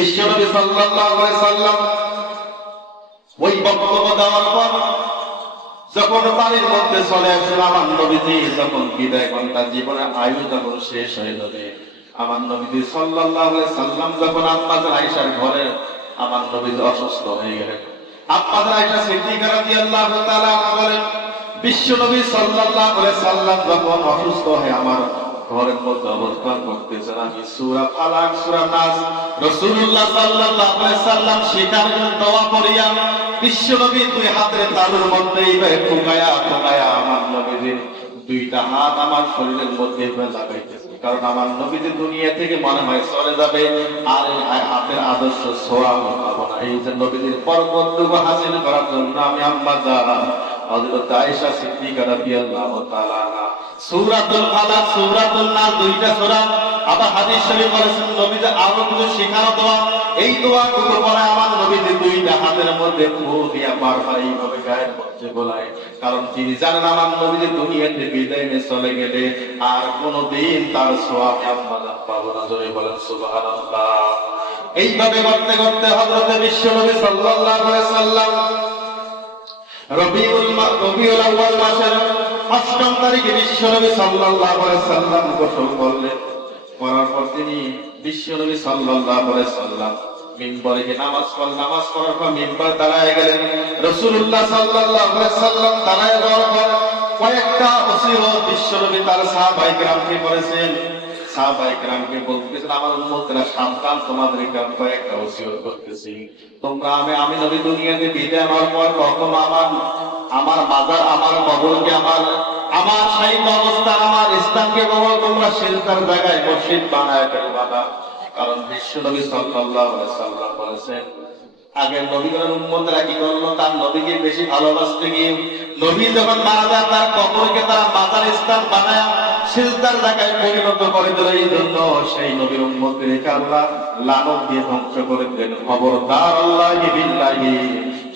বিশ্বনবী সাল্লাল্লাহু আলাইহি সাল্লাম ওই বক্তব্য দেওয়ার পর যখন বাড়ির মধ্যে চলে আমার নবীজি যখন বিদায় জীবনের আয়ু যখন শেষ হয়ে যাবে, আমার নবীজি সাল্লাল্লাহু আলাইহি সাল্লাম যখন আয়েশার ঘরে, আমার নবীজি অসুস্থ হয়ে গেলেন। আম্মাজান আয়েশা সিদ্দিকা রাদিয়াল্লাহু তাআলা বলেন, বিশ্ব নবী সাল্লাল্লাহু আলাইহি সাল্লাম যখন অসুস্থ হয়ে আমার ঘরের মধ্যে অবস্থান করতেছেন আমি সূরা ফালাক, সূরা নাস, রাসূলুল্লাহ সাল্লাল্লাহু আলাইহি সাল্লাম শিকার দোয়া করিয়া বিশ্ব নবী দুই হাতের তালুর মধ্যে এইভাবে ঠোকায়া ঠোকায়া আমার নবীজির দুইটা হাত আমার শরীরের মধ্যে লাগাইতেছে। কারণ আমার নবীজি দুনিয়া থেকে মনে হয় চলে যাবে আর হাতের আদর্শ আমি পাবো না এই যে নবীজির পরবর্তী হাসিল করার জন্য আমি আম্মা যারা হযরত আয়েশা সিদ্দিকা রাদিয়াল্লাহু তাআলা ফালাক নাস, দুইটা সূরা। আবার হাদিস শরীফ বলেছেন নবীজি আরও কিছু এই দোয়া আমার দুইটা হাতের মধ্যে ফু দিয়া এইভাবে গায়ের মধ্যে কারণ তিনি জানেন আমার নবীজি দুনিয়াতে বিদায় নিয়ে চলে গেলে আর কোনদিন তার সোয়াব পাবো না। জোরে বলেন, সুবহানাল্লাহ। এইভাবে করতে করতে হযরত বিশ্ব নবী সাল্লাল্লাহু আলাইহি সাল্লাম রবিউল রবিউল আউয়াল মাসের অষ্টম তারিখে বিশ্বনবী সাল্লাল্লাহু আলাইহি সাল্লাম গোসল করলেন। করার পর তিনি বিশ্বনবী সাল্লাল্লাহু আলাইহি সাল্লাম মিম্বরে গিয়ে নামাজ পড়লেন নামাজ পড়ার পর মিম্বর দাঁড়ায় গেলেন। রাসূলুল্লাহ সাল্লাল্লাহু আলাইহি সাল্লাম দাঁড়ায় যাওয়ার পর কয়েকটা অসিহ বিশ্বনবী তার সাহাবায়ে কিরামকে করেছেন সাহাবায়ে কেরামকে বলতেছেন আমার উম্মতরা সাবধান কারণ বিশ্ব নবী সাল্লাল্লাহু আলাইহি বলেছেন আগের নবীগণের উম্মতরা কি করল? তার নবীকে বেশি ভালোবাসতে গিয়ে নবী যখন মারা যায়, তার কবরকে তারা মাজার স্থান বানায় সিজদার জায়গায় পরিণত করে দিল। এই জন্য সেই নবীর উম্মতদেরকে আল্লাহ লানত দিয়ে ধ্বংস করে দিলেন। খবরদার আল্লাহ বিল্লাহি।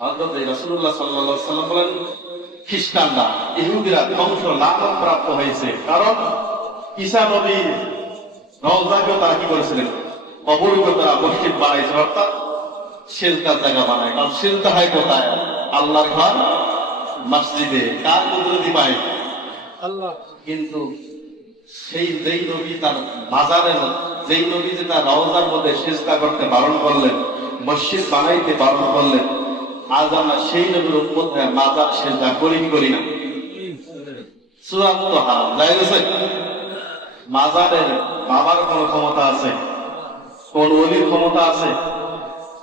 সাল্লাম বলেন খ্রিস্টানরা ইহুদিরা ধ্বংস লাভ প্রাপ্ত হয়েছে। কারণ ঈসা নবীর রওজাকেও তারা কি করেছিলেন? কবরকে তারা মসজিদ বানাইছে অর্থাৎ সেজদার জায়গা বানায়। কারণ সেজদা হয় কোথায়? আল্লাহর ঘর মসজিদে। কার কুদরতি পায়? আল্লাহ। কিন্তু সেই যেই নবী তার বাজারের যেই নবী যে তার রওজার মধ্যে চেষ্টা করতে বারণ করলেন মসজিদ বানাইতে বারণ করলেন আজ আমরা সেই নবীর মাজার সেজদা করি করি না? যাই গেছে? মাজারের বাবার কোন ক্ষমতা আছে? কোন অলির ক্ষমতা আছে?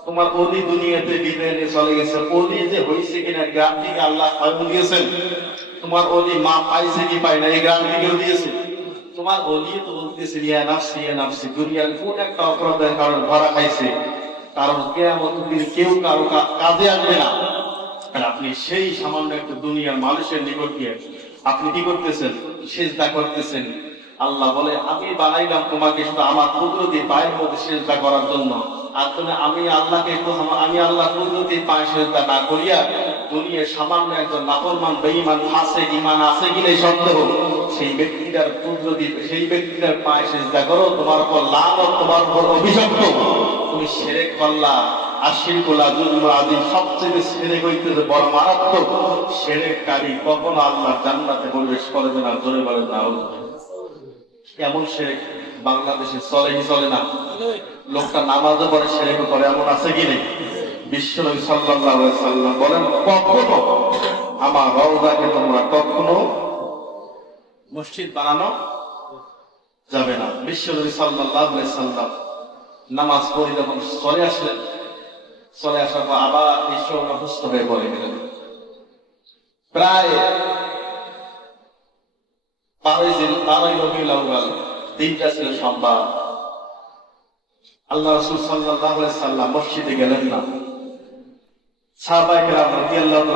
তোমার অলি দুনিয়াতে বিদায় চলে গেছে। অলি যে হয়েছে কিনা থেকে আল্লাহ খবর দিয়েছেন তোমার অলি মা পাইছে কি পাই না, এই গ্রাম থেকেও দিয়েছে। তোমার অলি তো বলতেছে নাফসি নাফসি, দুনিয়ার কোন একটা অপরাধের কারণে ধরা খাইছে। কারণ কেয়ামত দিন কেউ কারও কাজে আসবে না। আপনি সেই সামান্য একটা দুনিয়ার মানুষের নিকট গিয়ে আপনি কি করতেছেন? সেজদা করতেছেন। আল্লাহ বলে, আমি বানাইলাম তোমাকে শুধু আমার কুদরতি পায়ের মধ্যে সেজদা করার জন্য। আর তুমি, আমি আল্লাহকে আমি আল্লাহ কুদরতি পায়ে সেজদা না করিয়া দুনিয়ার সামান্য একজন নাফরমান, বেঈমান ফাসে ইমান আছে কিনা সন্দেহ সেই ব্যক্তিটার সেই ব্যক্তিটার পায়ে করো, তোমার উপর লাভ তোমার উপর তুমি সেরেক করলা বাংলাদেশে চলে চলে না। লোকটা নামাজও পড়ে, সেরেক করে, এমন আছে কি নেই? বিশ্বনবী আলাইহি সাল্লাম বলেন, কখনো আমার রওজাকে তোমরা কখনো মসজিদ বানানো যাবে না। বিশ্বনবী সাল্লাম নামাজ পড়ে যখন চলে আসলেন, চলে আসার পর আবার ঈশ্বর অসুস্থ হয়ে পড়ে গেলেন। প্রায় বারোই দিন বারোই রবিউল আউয়াল, দিনটা ছিল সোমবার। আল্লাহ রসুল সাল্লাহ মসজিদে গেলেন না। সাহাবাইকেরাম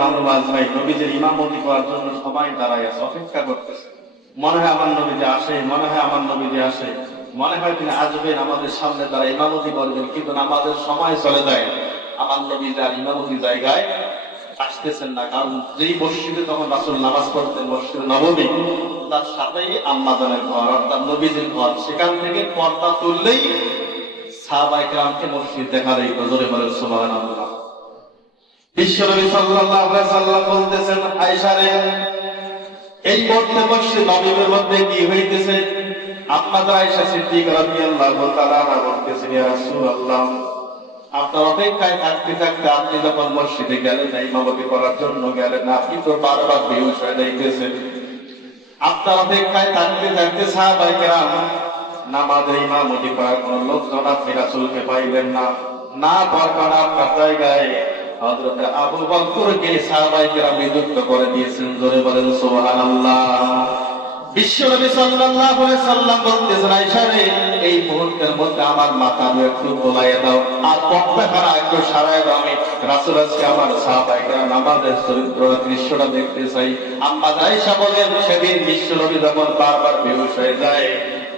আনহু আজমাইন নবীজির ইমামতি করার জন্য সবাই দাঁড়ায় আছে অপেক্ষা করতেছে। মনে হয় আমার নবীজি আসে, মনে হয় আমার নবীজি আসে। মনে হয় তিনি আসবেন আমাদের সামনে, তারা ইমামতি করবেন, কিন্তু আমাদের সময় চলে যায়। আমার নবী যার ইমামতি জায়গায় আসতেছেন না, কারণ যেই মসজিদে তখন রাসুল নামাজ পড়তেন, মসজিদ নবমী, তার সাথেই ঘর অর্থাৎ নবীজির ঘর। সেখান থেকে পর্দা তুললেই মসজিদ দেখা দেয় আলাইহি সাল্লাম বলতেছেন এই মুহূর্তে মসজিদ নবীর মধ্যে কি হইতেছে? সিদ্দিকা আপনার অপেক্ষায় থাকতে থাকতে আপনি যখন মসজিদে গেলেন, না, ইমামতি করার জন্য গেলেন আপনি তো বারবার হয়ে আপনার অপেক্ষায় থাকতে থাকতে সাহাবাই কেরাম ইমামতি করার লোকজন আপনি রাসূলকে পাইলেন না। না দরকার আপনার জায়গায় হযরত আবু বকরকে সাহাবাই কেরাম নিযুক্ত করে দিয়েছেন। জোরে বলেন, সুবহানাল্লাহ। বিশ্বনবী সাল্লাল্লাহু আলাইহি সাল্লাম বলতেছেন, আয়েশা রে, এই মুহূর্তের মধ্যে আমার মাথা একটু গোলাইয়া দাও আর পর্দাখানা একটু সারায় দাও। আমি রাসূল আজকে আমার সাহাবায়ে কেরাম আমাদের চরিত্র দৃশ্যটা দেখতে চাই। আম্মা আয়েশা বলেন, সেদিন বিশ্বনবী যখন বারবার বেহুশ হয়ে যায়,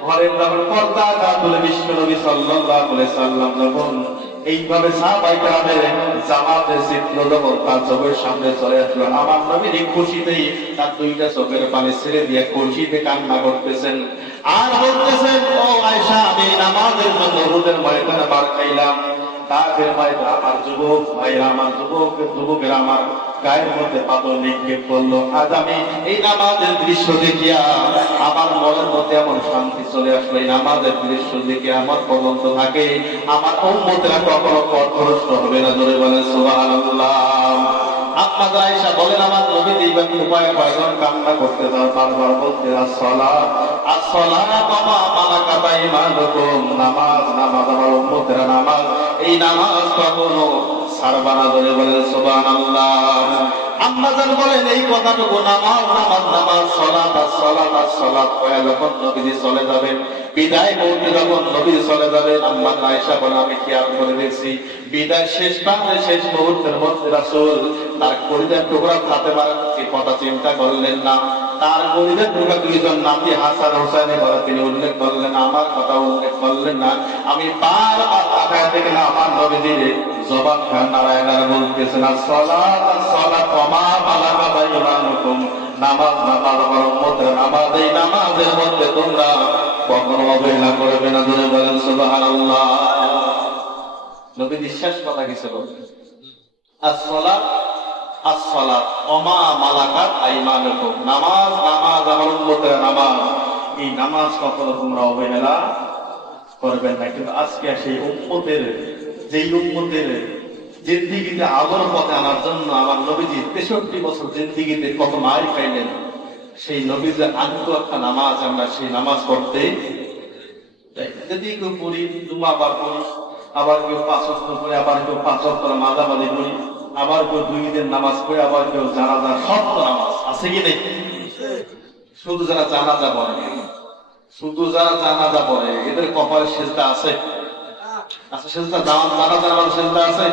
ঘরের যখন পর্দা কা তুলে বিশ্বনবী সাল্লাল্লাহু আলাইহি সাল্লাম যখন এইভাবে তার সামনে চলে এই তার দুইটা পানি ছেড়ে দিয়ে খুশিতে করতেছেন। আর বলতেছেন, ও আয়সা, আমি নামাজের জন্য রোদের ময়দানে বার খাইলাম। তাদের ময়দান আমার যুবক ভাইরা আমার যুবক, যুবকেরা আমার গায়ের মধ্যে নিক্ষেপ করল। আজ আমি এই নামাজের দৃশ্য দেখিয়া আমার মনের মধ্যে এমন শান্তি চলে আসলো। এই নামাজের দৃশ্য দেখে আমার পর্যন্ত থাকে। আমার কখনো হবে না ধরে আয়েশা বলেন, আমার নবী এইভাবে উপায় কয়জন কান্না করতে বলতে মালাকাতা ইমানুকুম। নামাজ নামাজ, আমার উম্মতেরা নামাজ এই নামাজ কখনো সারবানা ধরে বলেন সুবহানাল্লাহ। আম্মাজান বলেন, এই কথাটুকু নামাজ নামাজ নামাজ, সলাত আর সলাত আর সলাত হয়ে যখন নবীজি চলে যাবেন, বিদায় মুহূর্তে যখন চলে আম্মা বলে, আমি খেয়াল করে বিদায় শেষ শেষ মুহূর্তের মধ্যে তার কলিজার টুকরা হাতে মারার কথা চিন্তা করলেন না। তার কলিজার টুকরা দুইজন নাতি হাসান হোসেনের কথা তিনি উল্লেখ করলেন, আমার কথা উল্লেখ করলেন না। আমি বারবার তাকায় থেকে না, আমার নবীজির জবান খান নারায়ণার বলতেছেন সলাত সলাত কমা মালাকা বাইমানুকুম নামাজ না নামাজ, আমার উম্মতের নামাজ, এই নামাজের মধ্যে তোমরা কখনো অবহেলা করবে না ধরে বলেন, সুবহানাল্লাহ। নবী বিশ্বাস কথা কিছু বলবেন আসসালাত আইমানুকুম। নামাজ নামাজ নামাজ। এই নামাজ কখনো তোমরা অবহেলা করবেন আজকে সেই জিন্দিগিতে আলোর পথে আনার জন্য আমার নবীজি তেষট্টি বছর জিন্দিগিতে কত মায়ের খাইলেন, সেই নবীজের আন্ত একটা নামাজ আমরা সেই নামাজ পড়তে যদি কেউ পড়ি জুমা আবার পড়ি আবার কেউ পাঁচ পড়ি, আবার কেউ পাঁচ মাঝামাঝি পড়ি আবার কেউ দুই দিন নামাজ পড়ে, আবার কেউ জানাজার সব নামাজ। আছে কি নেই? শুধু যারা জানাজা পড়ে। শুধু যারা জানাজা পড়ে, এদের কপালে সেজদা আছে। আচ্ছা সেজদা, জানাজার আমার সেজদা আছে।